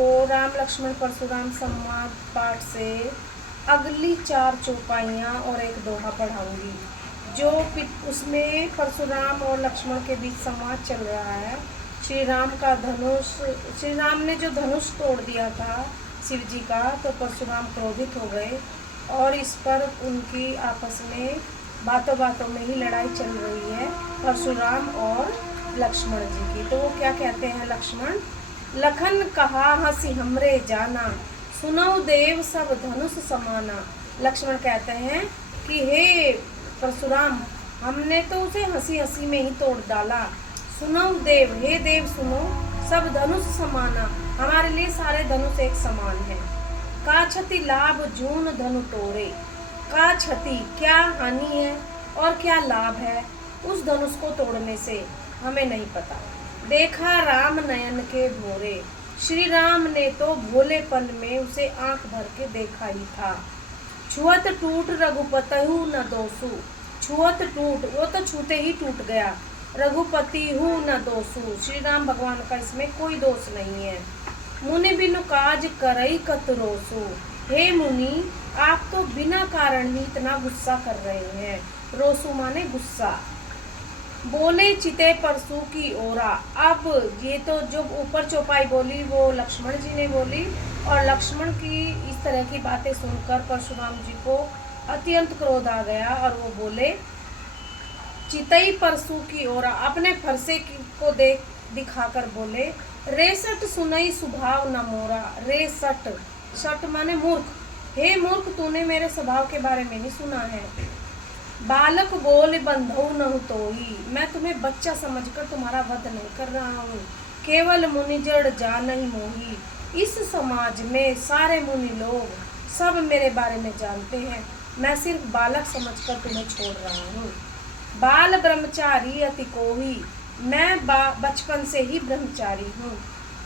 आपको राम लक्ष्मण परशुराम संवाद पाठ से अगली 4 चौपाइयाँ और एक दोहा पढ़ाऊंगी। जो उसमें परशुराम और लक्ष्मण के बीच संवाद चल रहा है। श्री राम ने जो धनुष तोड़ दिया था शिव जी का, तो परशुराम क्रोधित हो गए और इस पर उनकी आपस में बातों बातों में ही लड़ाई चल रही है परशुराम और लक्ष्मण जी की। तो वो क्या कहते हैं लक्ष्मण, लखन कहा हंसी हमरे जाना, सुनौ देव सब धनुष समाना। लक्ष्मण कहते हैं कि हे परशुराम, हमने तो उसे हंसी हंसी में ही तोड़ डाला। सुनौ देव, हे देव सुनो, सब धनुष समाना, हमारे लिए सारे धनुष एक समान है। का क्षति लाभ जून धनु तोड़े, का क्षति क्या हानि है और क्या लाभ है उस धनुष को तोड़ने से हमें नहीं पता। देखा राम नयन के भोरे, श्री राम ने तो भोले पल में उसे आंख भर के देखा ही था। छुअत टूट रघुपतहु न दोषु, छुअत टूट, वो तो छूते ही टूट गया। रघुपति हूँ न दोषु, श्री राम भगवान का इसमें कोई दोष नहीं है। मुनि बिनु काज करई कतरोसु, हे मुनि आप तो बिना कारण ही इतना गुस्सा कर रहे हैं। रोसु माने गुस्सा। बोले चिते परसु की ओरा, अब ये तो जो ऊपर चौपाई बोली वो लक्ष्मण जी ने बोली, और लक्ष्मण की इस तरह की बातें सुनकर परशुराम जी को अत्यंत क्रोध आ गया और वो बोले चितई परसु की ओरा, अपने फरसे को दिखाकर बोले, रेसट सुनई सुभाव न मोरा। रेसट, सट माने मूर्ख, हे मूर्ख तूने मेरे स्वभाव के बारे में नहीं सुना है। बालक बोल बंधो न तोही, मैं तुम्हें बच्चा समझकर तुम्हारा वध नहीं कर रहा हूँ। केवल मुनि जड़ जान ही मोही, इस समाज में सारे मुनि लोग सब मेरे बारे में जानते हैं, मैं सिर्फ बालक समझकर तुम्हें छोड़ रहा हूँ। बाल ब्रह्मचारी अति कोही, मैं बचपन से ही ब्रह्मचारी हूँ।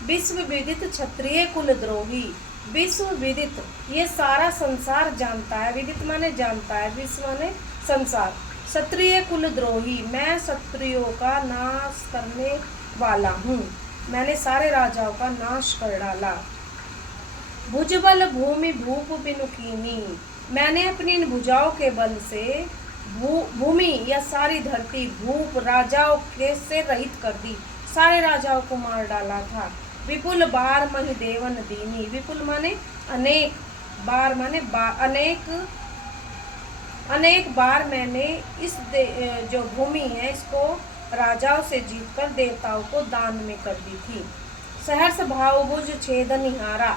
विश्व विदित क्षत्रिय कुल द्रोही, विश्व विदित ये सारा संसार जानता है, विदित माने जानता है, विश्व माने संसार। क्षत्रिय कुल द्रोही, मैं क्षत्रियों का नाश करने वाला हूँ, मैंने सारे राजाओं का नाश कर डाला। भुजबल भूमि भूप बिनु कीनी, मैंने अपनी इन भुजाओं के बल से भूमि या सारी धरती भूप राजाओं के से रहित कर दी, सारे राजाओं को मार डाला था। विपुल बार मही देवन दीनी, विपुल माने अनेक, बार माने अनेक बार मैंने इस जो भूमि है इसको राजाओं से जीतकर देवताओं को दान में कर दी थी। सहर्ष भावभुज छेद निहारा,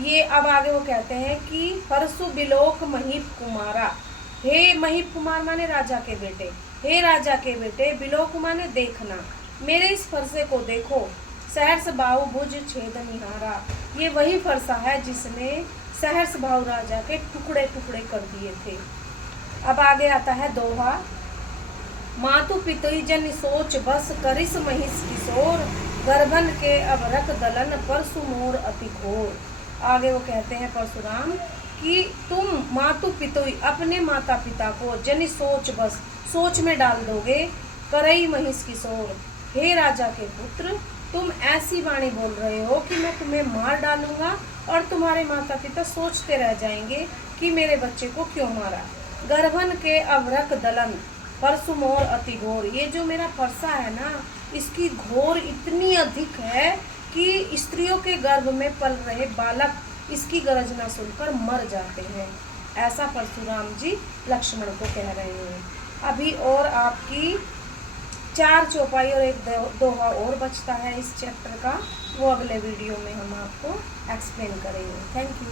ये अब आगे वो कहते हैं कि परसु बिलोक महीप कुमारा, हे महीप कुमार माने राजा के बेटे, हे राजा के बेटे, बिलोक माने देखना, मेरे इस फरसे को देखो। सहर्ष भाव भुज छेद निहारा, ये वही फरसा है जिसने सहर्ष भाव राजा के टुकड़े टुकड़े कर दिए थे। अब आगे आता है दोहा। मातु पितुई जन सोच बस, करिस महिष किशोर, गर्भन के अब रख दलन, परसु मोर अति घोर। आगे वो कहते हैं परशुराम कि तुम मातु पितुई अपने माता पिता को जनि सोच बस, सोच में डाल दोगे। करई महिष किशोर, हे राजा के पुत्र, तुम ऐसी वाणी बोल रहे हो कि मैं तुम्हें मार डालूंगा और तुम्हारे माता पिता सोचते रह जाएंगे कि मेरे बच्चे को क्यों मारा। गर्भन के अवरक दलन, परसु मोर अति घोर, ये जो मेरा फरसा है ना, इसकी घोर इतनी अधिक है कि स्त्रियों के गर्भ में पल रहे बालक इसकी गर्जना सुनकर मर जाते हैं। ऐसा परशुराम जी लक्ष्मण को कह रहे हैं। अभी और आपकी 4 चौपाई और एक दोहा और बचता है इस चैप्टर का, वो अगले वीडियो में हम आपको एक्सप्लेन करेंगे। Thank you.